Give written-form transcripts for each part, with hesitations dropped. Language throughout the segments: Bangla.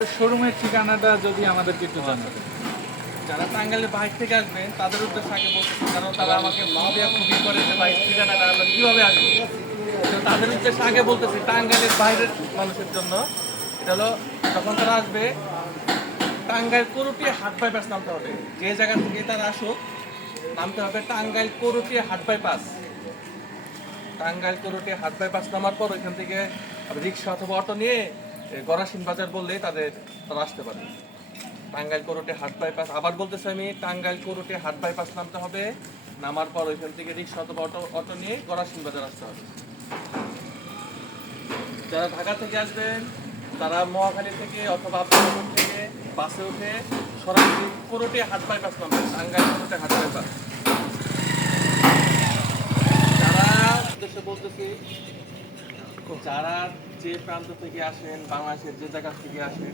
শোরুমের ঠিকানাটা যদি আমাদেরকে একটু জানাতেন। যারা টাঙ্গাইলের বাইরে থেকে আসবেন তাদের উদ্দেশ্যে আগে বলতেছি, কারণ তারা আমাকে খুবই করে যে বাইরের ঠিকানাটা আমরা কীভাবে আসবো। তো তাদের উদ্দেশ্যে আগে বলতেছি, টাঙ্গাইলের বাইরের মানুষের জন্য এটা হলো, যখন তারা আসবে টাঙ্গাইল করটিয়া হাট বাইপাস নামতে হবে। যে জায়গা থেকে তারা আসুক নামতে হবে টাঙ্গাইল করটিয়া হাট বাইপাস। টাঙ্গাইল করটিয়া হাট বাইপাস নামার পর ওইখান থেকে রিক্সা অথবা অটো নিয়ে গরাসিন বাজার বললেই তারা আসতে পারবে। টাঙ্গাইল করটিয়া হাট বাইপাস, আবার বলতেছি আমি, টাঙ্গাইল করটিয়া হাট বাইপাস নামতে হবে। নামার পর ওইখান থেকে রিক্সা অথবা অটো নিয়ে গরাসিন বাজার আসতে হবে। যারা ঢাকা থেকে আসবেন তারা মহাখালী থেকে অথবা আব্দুলপুর থেকে বাসে উঠে সরাসরি করটিয়া হাট বাইপাস নামবেন, টাঙ্গাইল করটিয়া হাট বাইপাস। যারা উদ্দেশ্যে বলতেছি, যারা যে প্রান্ত থেকে আসেন, বাংলাদেশের যে জায়গা থেকে আসেন,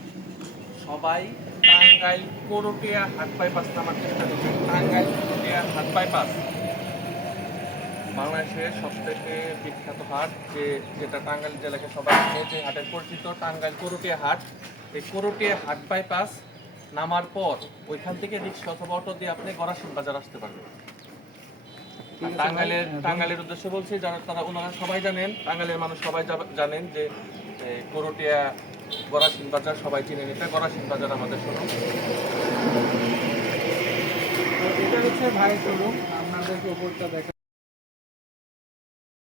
সবাই টাঙ্গাইল করটিয়া হাট বাইপাস নামার চেষ্টা করবেন। টাঙ্গাইল করটিয়া হাট বাইপাস বাংলাদেশের সবথেকে বিখ্যাত হাট, যেটা টাঙ্গাইল জেলাকে সবাই যে হাটের পরিচিত, টাঙ্গাইল করটিয়া হাট। এই করটিয়া হাট বাইপাস নামার পর ওইখান থেকে রিক্সা অথবা অটো দিয়ে আপনি গরাসিন বাজার আসতে পারবেন। টাঙ্গাইলের উদ্দেশ্যে বলছি, যারা তারা ওনারা সবাই জানেন, টাঙ্গাইলের মানুষ সবাই জানেন যে করটিয়া গরাসিন বাজার সবাই চিনে নিতে। গরাসিন বাজার আমাদের শোরুম। এটা হচ্ছে ভাই শোরুম, আপনাদেরকে উপরটা দেখা